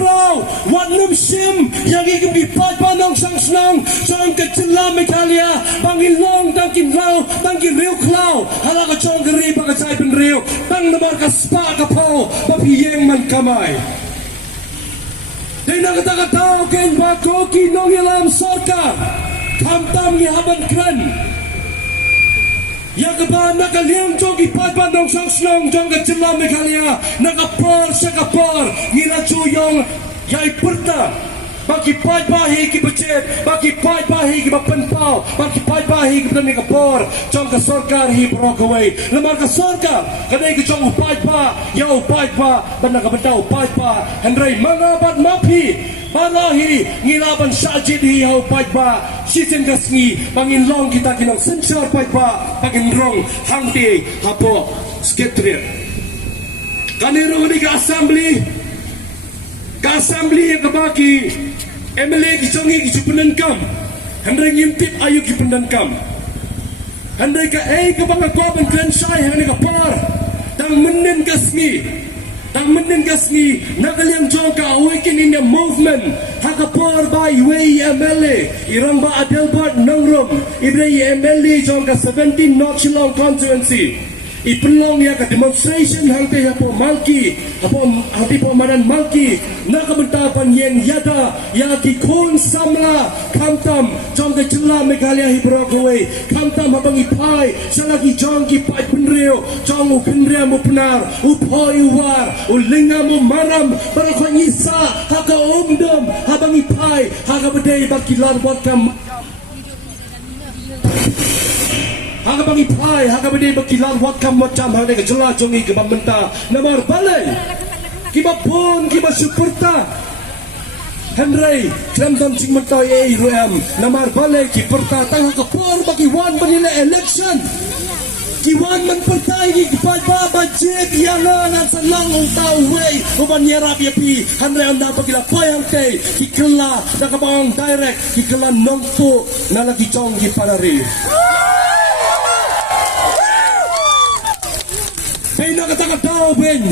rau wat num sim yang ikim di pat panong sang snong sang ke chila mekalia bangin long tangkin rau tangkin riu klau hala ka chong geri pa ka chai pen riu tang namar ka spa ka pau pa piyeng man kamay Dina kata tao ken ba koki nong yalam sorkar kamtam ngi haban kren ya kaba nakaliang jogi padban nong sang snong jong ka chila mekalia nakapor sa kapor ngina chuyong yai perta bagi pahi ki becet bagi pahi ki bapenpau bagi pahi ki petani kapor jong ka sorkar hi brokaway lemar ka sorkar kadai ki jong pa ya pa banda ka benda pa hendrai mangabat mapi Malahi ngilaban sajid hi hau pa sisin gasni bangin long kita kinong sensor pa bangin rong hangti hapo sketrir kaniro ni ka assembly yang kebaki MLA ki chongi ki pendankam hendrai ngintip ayu ki pendankam hendrai ka ke banga ko ban kren sai hendrai ka par tang menen gasni nakaliang joka awaken in the movement hakapor by way MLA irang ba Adelbert Nangrum ibrei MLA joka 17 North Shillong constituency ipelong ya ka demonstration hangte hapo malki hapo madan malki nakabentapan yang yada ya ki kon samla kamtam jong ke chila Meghalaya hi brokaway kamtam habang ipai salagi jong ki pai penrio jong u penria mo penar u poi war u linga mo maram para ko ngisa haka umdom habang ipai haka bedai bakilan wakam Haga bangi pai, haga bede bakilan wakam macam haga jela jongi ke bambenta namar balai. Kiba pun kiba superta. Henry Clemson sing mentai ruam namar balai ki perta tang haga por bagi wan banila election. Ki wan man pertai ki pada budget yang nan senang untau way uban nyerap yapi Henry anda bagila payang te ki kela nakabang direct ki kela nongto nalagi chong ki parari. Nakatao ben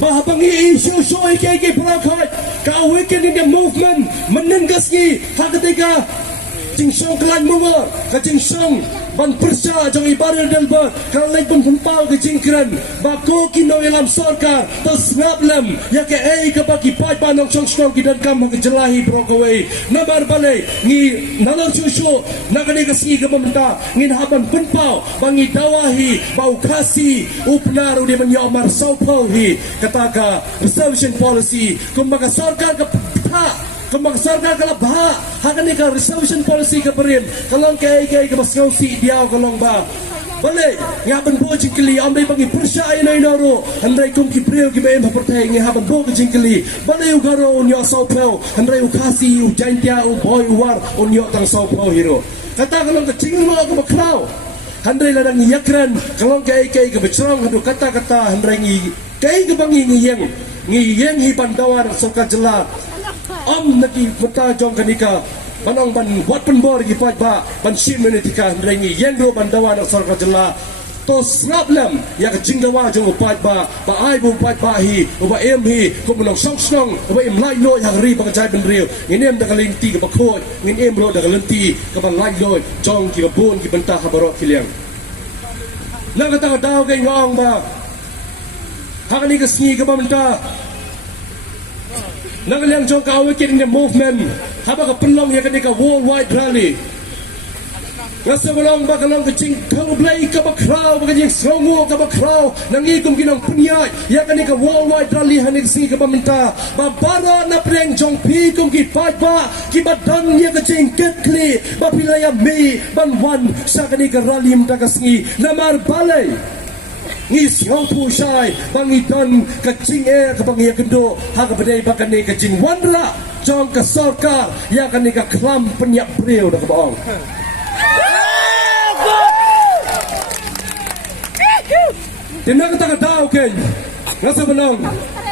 bahabangi isu soy kay prakat ka awaken in the movement menenggas ni hakatika jingsong klan mawar ka jingsong ban persa jong ibarat dalba kalau lagi pun pempau ke jingkran bako kinong ilam sorkar tas ngablem ya ke ke bagi pai panong song song kidan kam ke jelahi brokaway nabar balai ngi nalor susu nagani kasih ke pemerintah ngin haban pempau bangi dawahi bau kasi upnar udi menyomar saupau hi kataka reservation policy kumbaga sorkar ke kembang sarga kalau bah hakan ni ka reservation policy ka perim kalau kay masngaw si diaw kalau ba balik ngaban bo jingkeli ambai bagi persa ay naro handai kum ki preo ki bae mapertai ngaban bo jingkeli balik ugaro onyo saupau handai ukasi u jantia u boy war onyo tang saupau hero kata kalau ke cinglo ka makrau handai ladang yakran kalau kay ka becerong hadu kata handai ngi kay ka bangi ngiyeng hi bandawan soka jela nagi mata jong kanika banang ban wat penbor gi pat ba ban sim menetika rengi yengro bandawa nak sor jela to snaplam ya ka jingdawa jong pat ba ai bu pat ba hi ba em hi ko monong song song ba em lai lo yang ri ba jai ben riu nginem da kaling ti ka bakhot ngin em ro da kalenti ka ban lai lo jong ki bon ki benta habarot kiliang la ka ta daw ke ngong ba hakani ka sngi ka bamenta Nangaliang jong ka awaken in the movement haba ka penlong ya ketika worldwide rally rasa belong ba kalong kecing kau blai ka bakrau ba kajing songo ka bakrau nangikum kinong punyai ya ketika worldwide rally hanik si ka pamenta babara na preng jong pi kum ki ba ki badan ya kecing ketli ba pilaya me ban wan sa ketika rally mtagasngi namar balai ngis ngau sai bangitan kecing kebangi kendo ha ka bedai bakane kecing wanra jong ka sorkar ya kan ka klam penyak breu da kabaong Tinang kata tao ken ngasa benong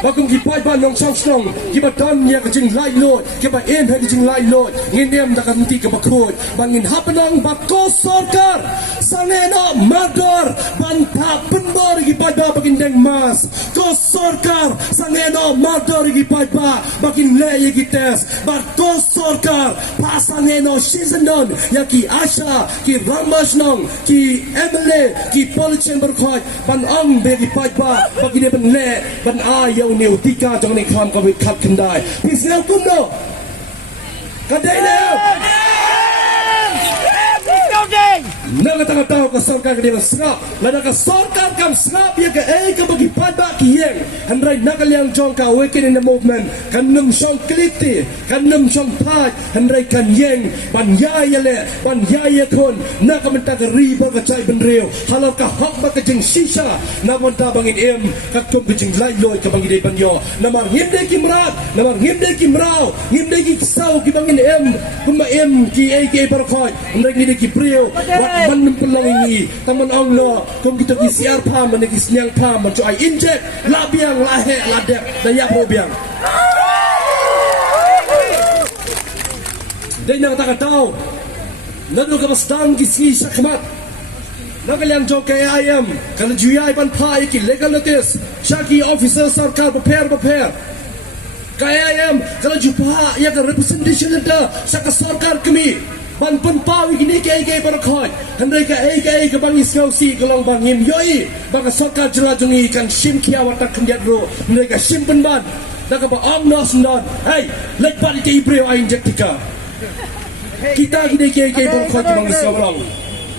Bagum ki pai ban nong song snong ki ba don ya ka jing lai lot ki ba em ha ki jing lai lot ngin dem da kan ti ka ba khot bangin hapanong ba ko sarkar saneno murder ban tha penbor ki pai ba bagin deng mas ko sarkar saneno murder ki pai ba bagin le ki tes ba ko sarkar pa saneno season ya ki asha ki ramas nong ki emle ki politician berkhoi ban ong be ki pai ba bagin ban le ban a yo new tika jong ni kham ka wit khat kan dai pis leo kum do ka dai leo nak kata tahu ke sarkar dia serap lada ke sarkar kam serap ya ke ka bagi pada ki yang handrai nak liang jong ka weekend in the movement kan num song kliti kan num song phat handrai kan yang ban ya ya le ban ya ya kon nak ka menta ke ri ba ka chai ben reu halal ka hak ba ka jing sisa na bon ta bangin em ka kum ke jing lai loi ka bagi dei ban yo namar ngim dei ki mrat namar ngim dei ki mrau ngim dei ki sau ki bangin em kuma em ki ai ki par khoi handrai ni dei ki priu man pelong ini taman Allah kum kita ki siar pam man ki siang pam man ai inject la biang la he la dek daya pro biang dai nang ta ka tau nanu ka bastang ki si sakmat nakalian jok ayam kan juyai ban phai ki legal notice shaki officer sarkar prepare kayam kalau jumpa ya ke representation ada saka sarkar kami ban pun pau ini ke para khoi handai ke bang isau si kolong bang him yoi bang sarkar jela jungi kan sim kia watak kendiat ro handai ka sim pen ban dak ba om nos non hey lek pari ke ibreo ain jektika kita gini ke para khoi bang isau long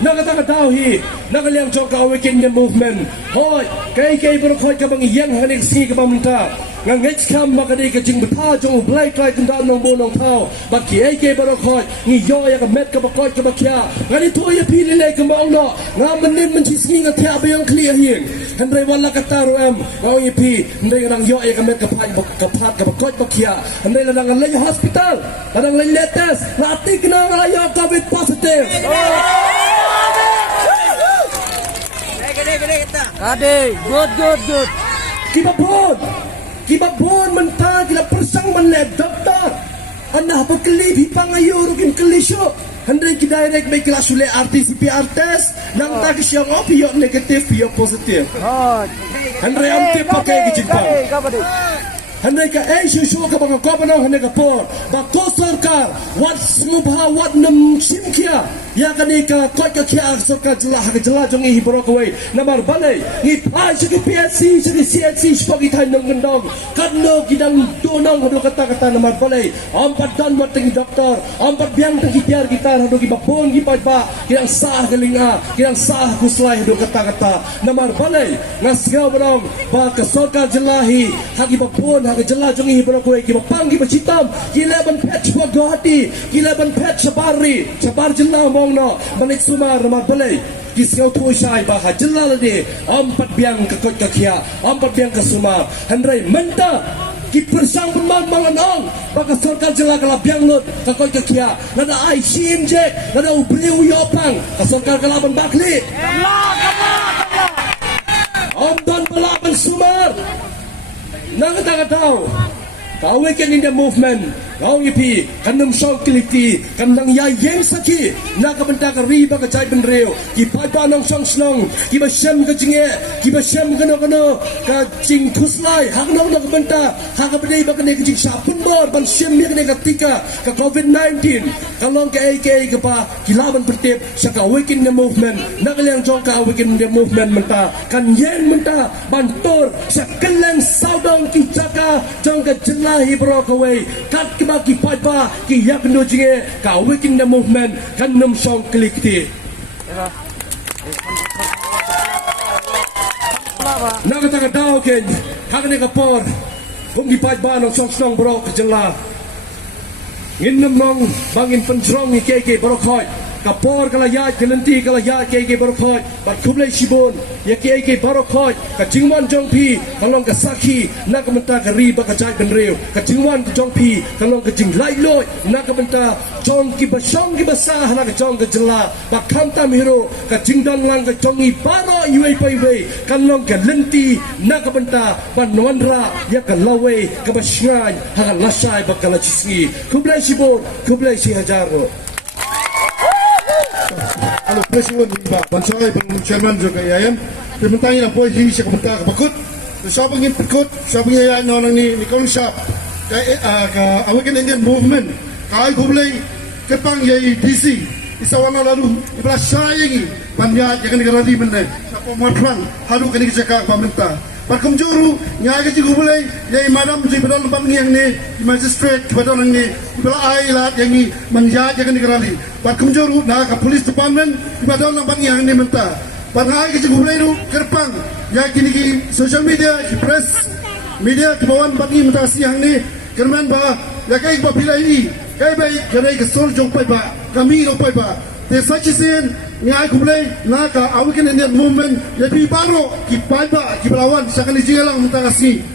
nak kata tahu hi nak liang jok ka weekend movement hoi ke para khoi ka bang yang hanik si ka bang ta ngang ngech kam ba ka dei ka jing ba jong blai kai kun dan nong bo nong thau ba ki ai ke ba ro khoi ni yo ya ka met ka ba koi ka ba kya ngani to ya pi le ka mong no ngam man nim man chi singi nga thia ba yang clear hin han rei wala ka ta ro em ngau yi pi ndai nang yo ya ka met ka phai ka phat ka ba koi ba kya ndai la nang le hospital la nang le test la tik na nga yo covid positive Kade, good. Kiba bon mentah kila persang menlet doktor anah pekeli bipang ayu rukin kelisyo handai ki direct baik kelas sule RT-PCR test nang tak siang op yo negatif yo positif handai amte pakai ki jipang handai ka susu ka bang ko bano handai ka por ba ko sarkar wat smubha wat nam simkia ya kani ka ko ka kya sarkar jela jong hi borok wei namar balai ni phai sigi PSC sigi CSC spagi thai nong gendong kan no gidang donong hadu kata namar balai ampat dan wat tengi doktor ampat biang tengi biar kita hadu ki bapon ki pa yang sah kelinga yang sah kuslai hadu kata namar balai ngasgau borong ba ka sarkar jelahi hagi bapon hagi jela jong hi borok wei ki bapang ki bacitam kila ban patch wa gohati kila ban patch sabar jela no manik sumar namar balai kisau tu sai ba hajalla lade ampat biang ka kot ka khia ampat biang ka sumar handrai menta ki persang pemang manganong baka sarkar jela kala biang lot ka kot ka khia nada ai sim je nada ubriu yopang ka sarkar kala ban bakli don balaban sumar nang ta tahu kau weekend in the movement kau ngipi kanum song kliti kanang ya yen saki na ka benta ka riba ka chai ben reu ki pai pa nong song snong ki ba sem ka jinge ki ba sem ka no ka jing khuslai hak nong ka benta ha ka bdei ba ka ne ka jing sapun bor ban sem mi ka ne ka tika ka covid-19 ka long ka ai ka pa ki laban pertip sa ka weekend in the movement na ka liang jong ka weekend in the movement menta kan yen menta bantor sa kelang saudong ki jaka jong ka jelahi bro ka wei kat bagi pada ki yak no jinge ka weekend the movement kan num song klik ti nak kata tahu ken hak ne ka por kum di pada no song bro ka jela ngin num nong bangin penjrong ni ke bro khoi kapor kala ya kelenti kala ya ke barokhoi bat kublai sibon ya ke barokhoi ka jingwan jongpi kalong ka sakhi na ka menta ka ri ba ka jai ben reu ka jingwan ka jongpi kalong ka jing lai loi na ka menta jong ki basong ki basa na ka jong ka jela ba kham tam hero ka jingdan lang ka jongi baro yui pai wei kalong ka lenti na ka menta ba nonra ya ka lawe ka basngai ha ka lasai ba kala chisngi kublai sibon kublai si hajar Halo Presiden Pak Bansai Chairman juga IAM permintaan apa ini saya kementar bakut siapa ingin ikut siapa yang orang ni kalau siap ke Awaken Indian Movement kai kublai kepang yai DC isawana lalu ibarat saya ini banyak yang negara di mana siapa matran haru kini kita pemerintah Parkum juru nyai ke cikgu boleh yai madam ji bedal lembang yang ni magistrate bedal ni bedal ailat yang ni menjat yang negara li Parkum juru nak ke police department bedal lembang yang ni mentah parhai ke cikgu boleh tu kerpang ya kini ki social media ki press media ke bawah bagi mentah siang ni kerman ba ya kai ba pilai ni kai baik kerai ke sol jong pai ba kami ro pai ba desa cisen nyai kublai naka Awaken Indian Movement lebih baru kipada kibelawan sekali jalan mentasi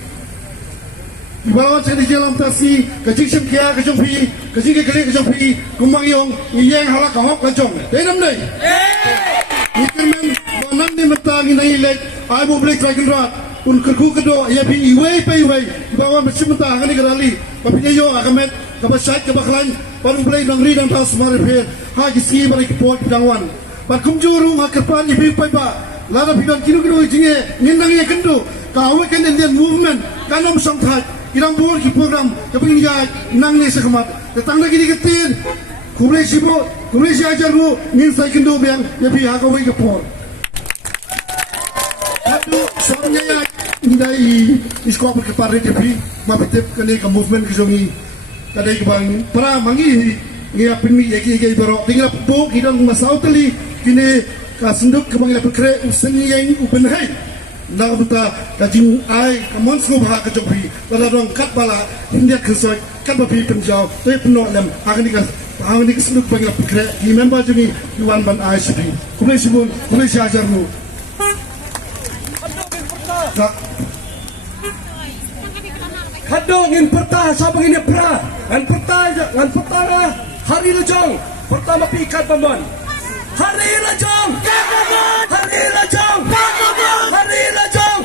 kibelawan sekali jalan mentasi kecik semkia kecik pi kecik kecik kecik pi kumbang yong iyeng halak kahok kacong tenam deh ikan banan ni mentangi nai lek ai public trakin rat un kerku kedo ya pi iwei pai iwei kibelawan mesti mentah kali kerali tapi dia yo akamet kabasat kabaklan paling play nang ri dan tas mari phe ha kisi balik pot dangwan Parkum juru ngakerpan ibu pai ba lada bidan kilo jinge nindang ye kendo ka Awaken Indian Movement kanom sangthat irang bor ki program kaping ya nang ne sekmat tetang lagi diketin kublai sibo kublai si ajar lu nin sai kendo biang ye pi ha ka wei ke por adu sonya ya indai iskop ke pare ke pi ma betep kene ka movement ke jongi kadai ke bang pra mangi ngia pinmi ye baro tinggal bo kidang masau tali kini kasenduk kemangila pekre useni yang ubenhai nak buta kajing ai kamon sku bah kejopi pada dong kat bala india kesoi kat babi penjau tapi penuh lem hang ni kasenduk bangila pekre di member juni yuan ban ai sipi kumai sibun kumai siajar mu Kadong in pertah siapa ini pra ngan pertah hari lejong pertama pikat paman hari lejong hari lejong hari lejong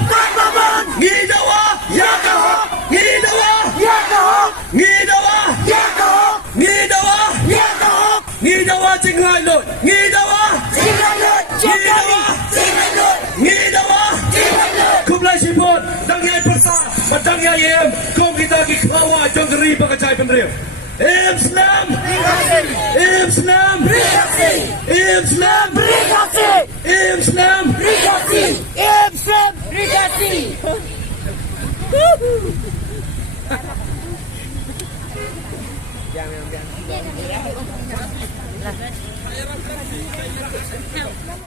ngidawa ya kaho ngidawa ya kaho ngidawa ya kaho ngidawa ya kaho ngidawa jingai lo ngidawa ngidawa kublai sibot dang yai pertah padang yai em kom kita ki kawa jong geri bakajai penreu Islam, Islam, Islam, Islam, Jangan.